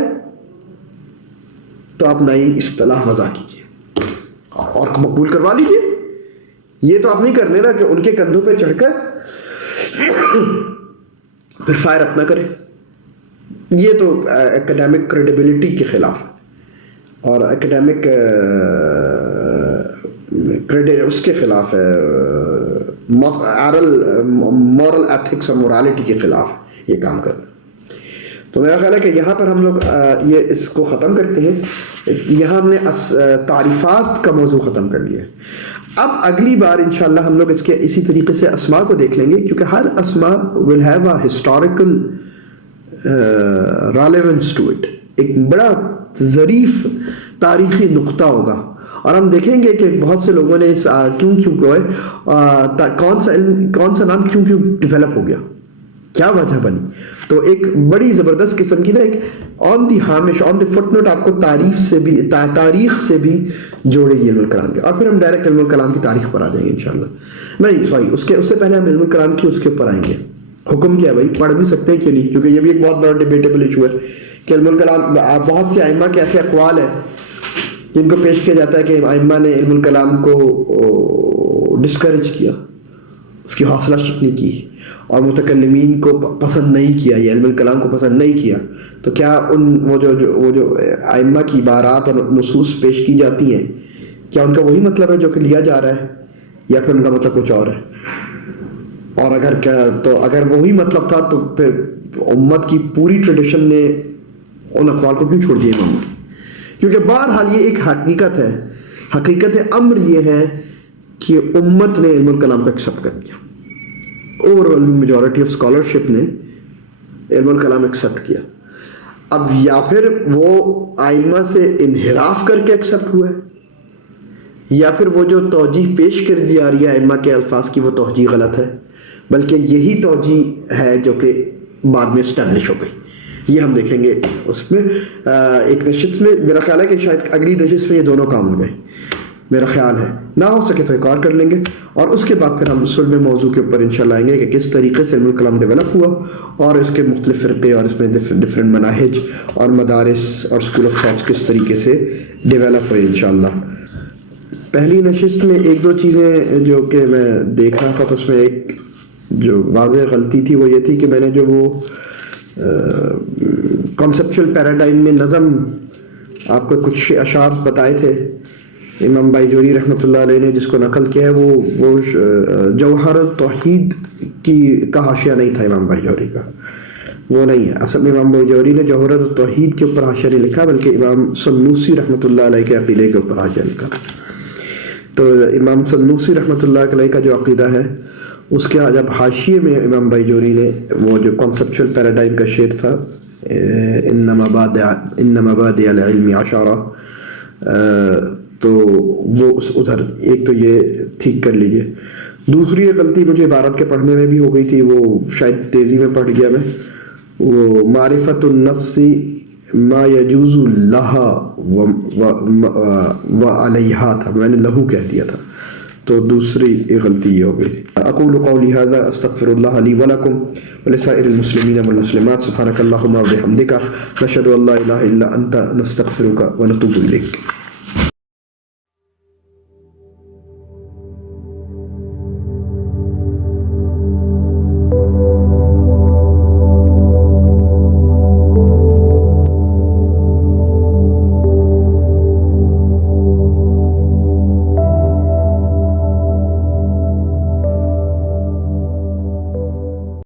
تو آپ نئی اصطلاح وضع کیجیے اور مقبول کروا لیجیے. یہ تو آپ نہیں کرنے نا کہ ان کے کندھوں پہ چڑھ کر پھر فائر اپ نہ کریں. یہ تو ایکڈیمک کریڈیبلٹی کے خلاف ہے اور ایکڈیمک اس کے خلاف ہے، مورل ایتھکس اور مورالٹی کے خلاف یہ کام کرنا. تو میرا خیال ہے کہ یہاں پر ہم لوگ یہ اس کو ختم کرتے ہیں. یہاں ہم نے تعریفات کا موضوع ختم کر لیا. اب اگلی بار انشاءاللہ ہم لوگ اس کے اسی طریقے سے اسماء کو دیکھ لیں گے، کیونکہ ہر اسماء will have a historical relevance to it. ایک بڑا ظریف تاریخی نقطہ ہوگا اور ہم دیکھیں گے کہ بہت سے لوگوں نے کون سا نام کیوں ڈیولپ ہو گیا، کیا وجہ بنی. تو ایک بڑی زبردست قسم کی نا ایک آن دی ہامش آن دی فٹ نوٹ آپ کو تاریخ سے بھی جوڑے گی علم الکلام کے، اور پھر ہم ڈائریکٹ علم الکلام کی تاریخ پر آ جائیں گے انشاءاللہ. نہیں سوری، اس سے پہلے ہم علم الکلام کی اس کے اوپر آئیں گے. حکم کیا ہے بھائی، پڑھ بھی سکتے ہیں کہ نہیں، کیونکہ یہ بھی ایک بہت بڑا ڈیبیٹیبل ایشو ہے کہ علم الکلام بہت سے ائمہ کے ایسے اقوال ہیں جن کو پیش کیا جاتا ہے کہ ائمہ نے علم الکلام کو ڈسکریج کیا، اس کی حوصلہ شکنی کی اور متکلمین کو پسند نہیں کیا، یا علم الکلام کو پسند نہیں کیا. تو کیا وہ جو ائمہ کی عبارات اور نصوص پیش کی جاتی ہیں، کیا ان کا وہی مطلب ہے جو کہ لیا جا رہا ہے، یا پھر ان کا مطلب کچھ اور ہے؟ اور اگر وہی مطلب تھا تو پھر امت کی پوری ٹریڈیشن نے ان اقوال کو کیوں چھوڑ دیا امام کی؟ کیونکہ بہرحال یہ ایک حقیقت ہے، حقیقت امر یہ ہے کہ امت نے علم الکلام کو ایکسیپٹ کر دیا. اوور میجورٹی آف اسکالرشپ نے علم الکلام ایکسیپٹ کیا. اب یا پھر وہ ائمہ سے انحراف کر کے ایکسیپٹ ہوا ہے، یا پھر وہ جو توجیہ پیش کر دی جا رہی ہے ائمہ کے الفاظ کی وہ توجیہ غلط ہے، بلکہ یہی توجیہ ہے جو کہ بعد میں اسٹیبلش ہو گئی. یہ ہم دیکھیں گے اس میں ایک نشست میں. میرا خیال ہے کہ شاید اگلی نشست میں یہ دونوں کام ہو گئے، میرا خیال ہے. نہ ہو سکے تو ایک اور کر لیں گے، اور اس کے بعد پھر ہم صلب موضوع کے اوپر انشاءاللہ آئیں گے کہ کس طریقے سے علم الکلام ڈیولپ ہوا اور اس کے مختلف فرقے اور اس میں ڈفرینٹ مناہج اور مدارس اور اسکول آف تھاٹس کس طریقے سے ڈیولپ ہوئے انشاءاللہ. پہلی نشست میں ایک دو چیزیں جو کہ میں دیکھ رہا تھا تو اس میں ایک جو واضح غلطی تھی وہ یہ تھی کہ میں نے جو وہ کانسیپچول پیراڈائم میں نظم آپ کو کچھ اشعار بتائے تھے امام بائجوری رحمۃ اللہ علیہ نے جس کو نقل کیا ہے، وہ جوہر التوحید کا حاشیہ نہیں تھا امام بائجوری کا، وہ نہیں ہے. اصل میں امام بائجوری نے جوہر التوحید کے اوپر حاشیہ نہیں لکھا بلکہ امام سنوسی رحمۃ اللہ علیہ کے عقیدے کے اوپر حاشیہ لکھا. تو امام سنوسی رحمۃ اللہ علیہ کا جو عقیدہ ہے اس کے جب حاشیے میں امام بائجوری نے وہ جو کانسیپچول پیراڈائم کا شعر تھا ان مبادئ العلم عشرہ، تو وہ ادھر ایک تو یہ ٹھیک کر لیجئے. دوسری غلطی مجھے عبارت کے پڑھنے میں بھی ہو گئی تھی، وہ شاید تیزی میں پڑھ گیا میں، وہ معرفت النفس ما یجوز لہا و علیہا تھا، میں نے لہو کہہ دیا تھا، تو دوسری غلطی یہ ہو گئی تھی. اقول قولی ھذا استغفر اللہ لی ولکم ولسائر المسلمین والمسلمات سبحانک اللہم وبحمدک نشہد ان لا الہ الا انت نستغفرک ونتوب الیک.